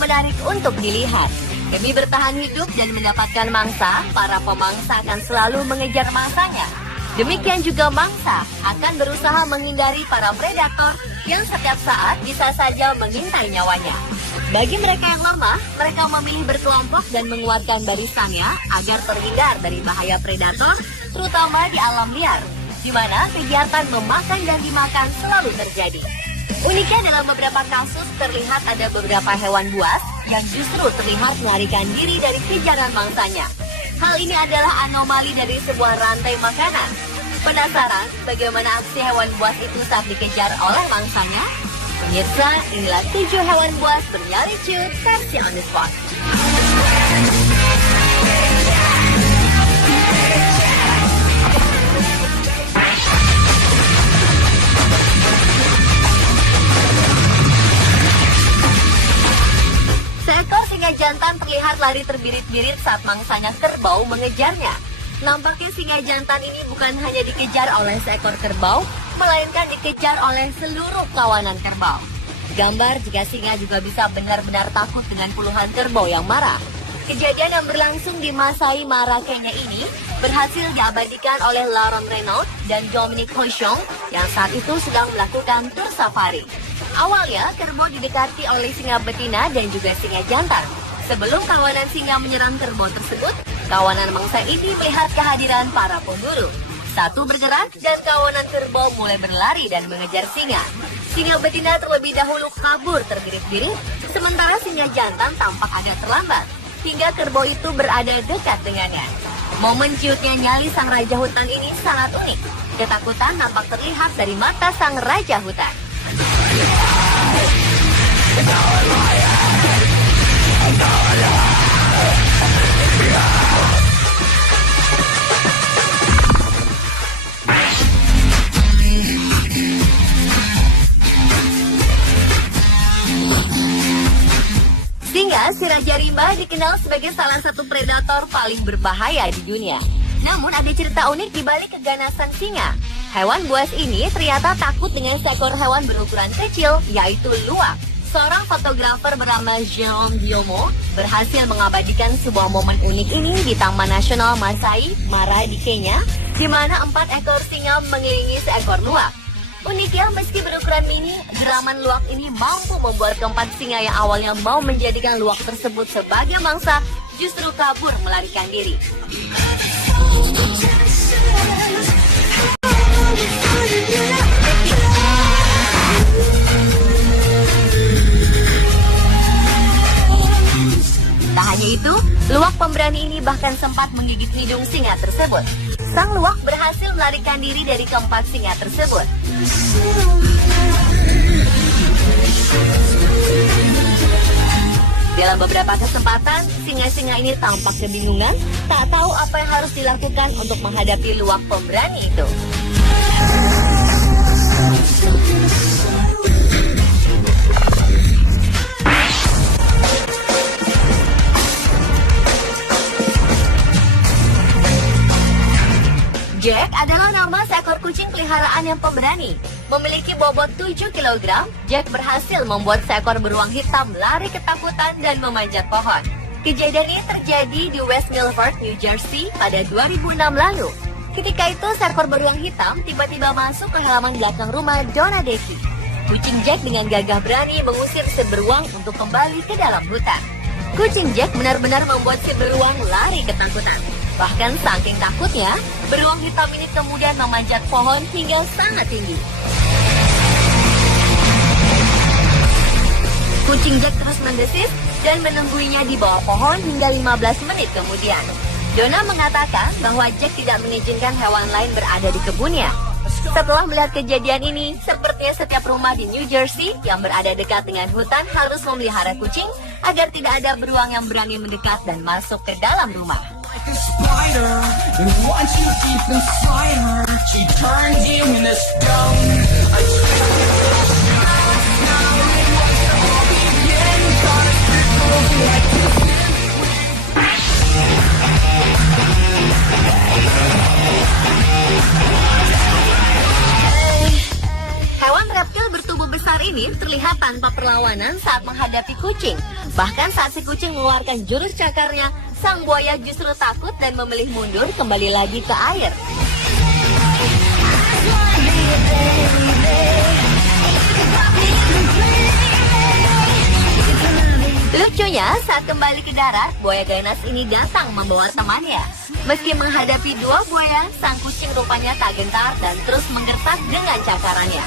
menarik untuk dilihat. Demi bertahan hidup dan mendapatkan mangsa, para pemangsa akan selalu mengejar mangsanya. Demikian juga mangsa akan berusaha menghindari para predator yang setiap saat bisa saja mengintai nyawanya. Bagi mereka yang lemah, mereka memilih berkelompok dan menguatkan barisannya agar terhindar dari bahaya predator, terutama di alam liar, di mana kegiatan memakan dan dimakan selalu terjadi. Uniknya dalam beberapa kasus terlihat ada beberapa hewan buas yang justru terlihat melarikan diri dari kejaran mangsanya. Hal ini adalah anomali dari sebuah rantai makanan. Penasaran bagaimana aksi hewan buas itu saat dikejar oleh mangsanya? Pemirsa, inilah 7 hewan buas bernyali ciut versi on the spot. Seekor singa jantan terlihat lari terbirit-birit saat mangsanya kerbau mengejarnya. Nampaknya singa jantan ini bukan hanya dikejar oleh seekor kerbau, melainkan dikejar oleh seluruh kawanan kerbau. Gambar jika singa juga bisa benar-benar takut dengan puluhan kerbau yang marah. Kejadian yang berlangsung di Masai Mara, Kenya ini berhasil diabadikan oleh Lauren Renaud dan Dominique Hochon yang saat itu sedang melakukan tur safari. Awalnya, kerbau didekati oleh singa betina dan juga singa jantan. Sebelum kawanan singa menyerang kerbau tersebut, kawanan mangsa ini melihat kehadiran para pemburu. Satu bergerak dan kawanan kerbau mulai berlari dan mengejar singa. Singa betina terlebih dahulu kabur terbirit-birit, sementara singa jantan tampak agak terlambat, hingga kerbau itu berada dekat dengannya. Momen ciutnya nyali sang raja hutan ini sangat unik. Ketakutan nampak terlihat dari mata sang raja hutan. Singa, si Raja Rimba, dikenal sebagai salah satu predator paling berbahaya di dunia. Namun ada cerita unik di balik keganasan singa. Hewan buas ini ternyata takut dengan seekor hewan berukuran kecil, yaitu luwak. Seorang fotografer bernama Jerome Diomo berhasil mengabadikan sebuah momen unik ini di Taman Nasional Masai Mara di Kenya, di mana 4 ekor singa mengiringi seekor luwak. Uniknya, meski berukuran mini, geraman luwak ini mampu membuat keempat singa yang awalnya mau menjadikan luwak tersebut sebagai mangsa justru kabur melarikan diri. Tak hanya itu, luwak pemberani ini bahkan sempat menggigit hidung singa tersebut. Sang luwak berhasil melarikan diri dari keempat singa tersebut. Dalam beberapa kesempatan, singa-singa ini tampak kebingungan, tak tahu apa yang harus dilakukan untuk menghadapi luwak pemberani itu. Jack adalah nama seekor kucing peliharaan yang pemberani. Memiliki bobot 7 kg, Jack berhasil membuat seekor beruang hitam lari ketakutan dan memanjat pohon. Kejadian ini terjadi di West Milford, New Jersey pada 2006 lalu. Ketika itu, seekor beruang hitam tiba-tiba masuk ke halaman belakang rumah Donna Decky. Kucing Jack dengan gagah berani mengusir si beruang untuk kembali ke dalam hutan. Kucing Jack benar-benar membuat si beruang lari ketakutan. Bahkan saking takutnya, beruang hitam ini kemudian memanjat pohon hingga sangat tinggi. Kucing Jack terus mendesis dan menungguinya di bawah pohon hingga 15 menit kemudian. Donna mengatakan bahwa Jack tidak mengizinkan hewan lain berada di kebunnya. Setelah melihat kejadian ini, sepertinya setiap rumah di New Jersey yang berada dekat dengan hutan harus memelihara kucing agar tidak ada beruang yang berani mendekat dan masuk ke dalam rumah. Like a spider, and once you deep inside her, she turns you into stone. Hewan reptil bertubuh besar ekor ini terlihat tanpa perlawanan saat menghadapi kucing. Bahkan saat si kucing mengeluarkan jurus cakarnya, sang buaya justru takut dan memilih mundur kembali lagi ke air. Lucunya, saat kembali ke darat, buaya ganas ini datang membawa temannya. Meski menghadapi dua buaya, sang kucing rupanya tak gentar dan terus menggertak dengan cakarannya.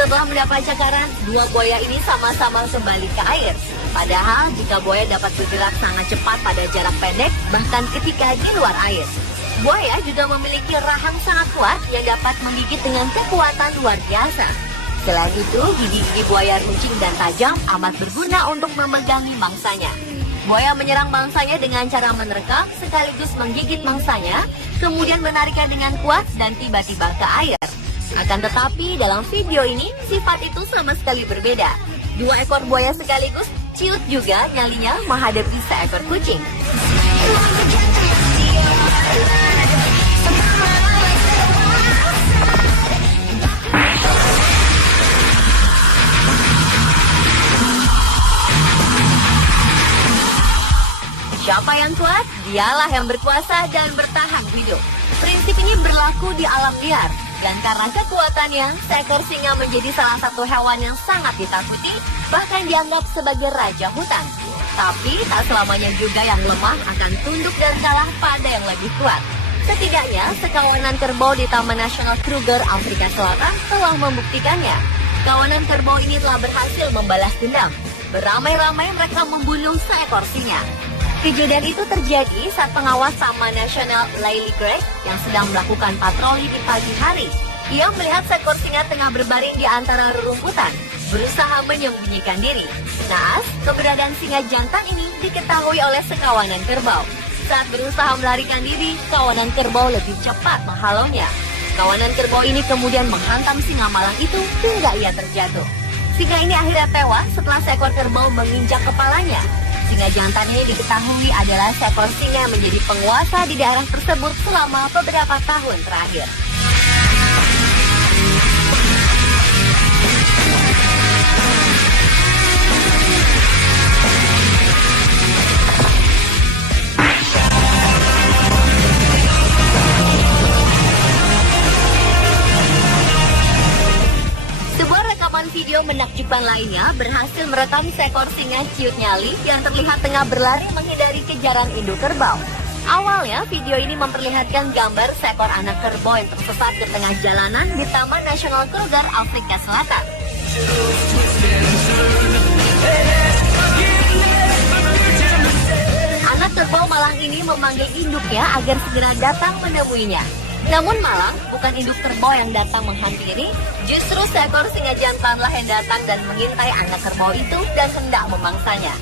Setelah mendapat cakaran, dua buaya ini sama-sama kembali ke air. Padahal jika buaya dapat bergerak sangat cepat pada jarak pendek, bahkan ketika di luar air. Buaya juga memiliki rahang sangat kuat yang dapat menggigit dengan kekuatan luar biasa. Selain itu, gigi-gigi buaya runcing dan tajam amat berguna untuk memegangi mangsanya. Buaya menyerang mangsanya dengan cara menerkam sekaligus menggigit mangsanya, kemudian menariknya dengan kuat dan tiba-tiba ke air. Akan tetapi, dalam video ini, sifat itu sama sekali berbeda. Dua ekor buaya sekaligus ciut juga nyalinya menghadapi seekor kucing. Siapa yang kuat, dialah yang berkuasa dan bertahan hidup. Prinsip ini berlaku di alam liar. Dan karena kekuatannya, seekor singa menjadi salah satu hewan yang sangat ditakuti, bahkan dianggap sebagai raja hutan. Tapi tak selamanya juga yang lemah akan tunduk dan kalah pada yang lebih kuat. Setidaknya, sekawanan kerbau di Taman Nasional Kruger, Afrika Selatan telah membuktikannya. Kawanan kerbau ini telah berhasil membalas dendam. Beramai-ramai mereka membunuh seekor singa. Kejadian itu terjadi saat pengawas Taman Nasional Laili Craig yang sedang melakukan patroli di pagi hari. Ia melihat seekor singa tengah berbaring di antara rerumputan, berusaha menyembunyikan diri. Naas, keberadaan singa jantan ini diketahui oleh sekawanan kerbau. Saat berusaha melarikan diri, kawanan kerbau lebih cepat menghalaunya. Kawanan kerbau ini kemudian menghantam singa malang itu hingga ia terjatuh. Singa ini akhirnya tewas setelah seekor kerbau menginjak kepalanya. Singa jantan ini diketahui adalah seekor singa yang menjadi penguasa di daerah tersebut selama beberapa tahun terakhir. Video menakjubkan lainnya berhasil merekam seekor singa ciut nyali yang terlihat tengah berlari menghindari kejaran induk kerbau. Awalnya, video ini memperlihatkan gambar seekor anak kerbau yang tersesat di tengah jalanan di Taman Nasional Kruger, Afrika Selatan. Anak kerbau malang ini memanggil induknya agar segera datang menemuinya. Namun malang bukan induk kerbau yang datang menghampiri, justru seekor singa jantanlah yang datang dan mengintai anak kerbau itu dan hendak memangsanya.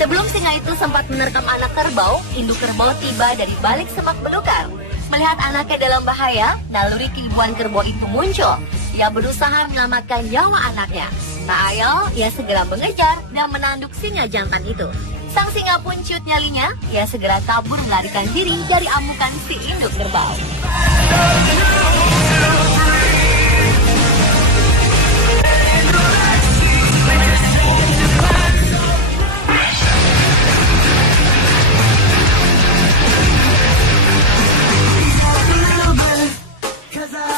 Sebelum singa itu sempat menerkam anak kerbau, induk kerbau tiba dari balik semak belukar. Melihat anaknya dalam bahaya, naluri keibuan kerbau itu muncul. Ia berusaha menyelamatkan nyawa anaknya. Tak ayal, ia segera mengejar dan menanduk singa jantan itu. Sang singa pun ciut nyalinya, ia segera kabur melarikan diri dari amukan si induk kerbau.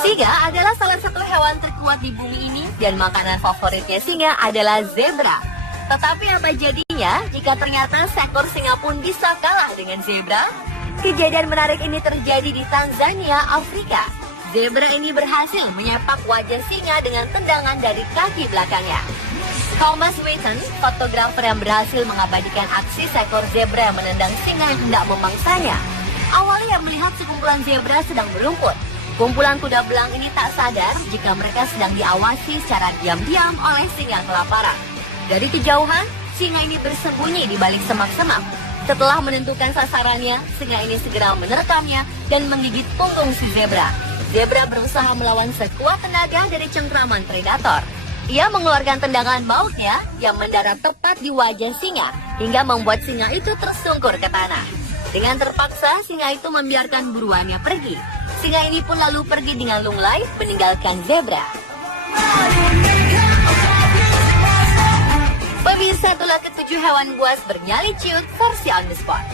Singa adalah salah satu hewan terkuat di bumi ini dan makanan favoritnya singa adalah zebra. Tetapi apa jadinya jika ternyata seekor singa pun bisa kalah dengan zebra? Kejadian menarik ini terjadi di Tanzania, Afrika. Zebra ini berhasil menyepak wajah singa dengan tendangan dari kaki belakangnya. Thomas Wheaton, fotografer yang berhasil mengabadikan aksi seekor zebra yang menendang singa yang hendak memangsanya. Awalnya ia melihat sekumpulan zebra sedang berumput. Kumpulan kuda belang ini tak sadar jika mereka sedang diawasi secara diam-diam oleh singa kelaparan. Dari kejauhan, singa ini bersembunyi di balik semak-semak. Setelah menentukan sasarannya, singa ini segera menerkamnya dan menggigit punggung si zebra. Zebra berusaha melawan sekuat tenaga dari cengkraman predator. Ia mengeluarkan tendangan mautnya yang mendarat tepat di wajah singa, hingga membuat singa itu tersungkur ke tanah. Dengan terpaksa, singa itu membiarkan buruannya pergi. Singa ini pun lalu pergi dengan lunglai meninggalkan zebra. Pemirsa, itulah ketujuh hewan buas bernyali ciut versi on the spot.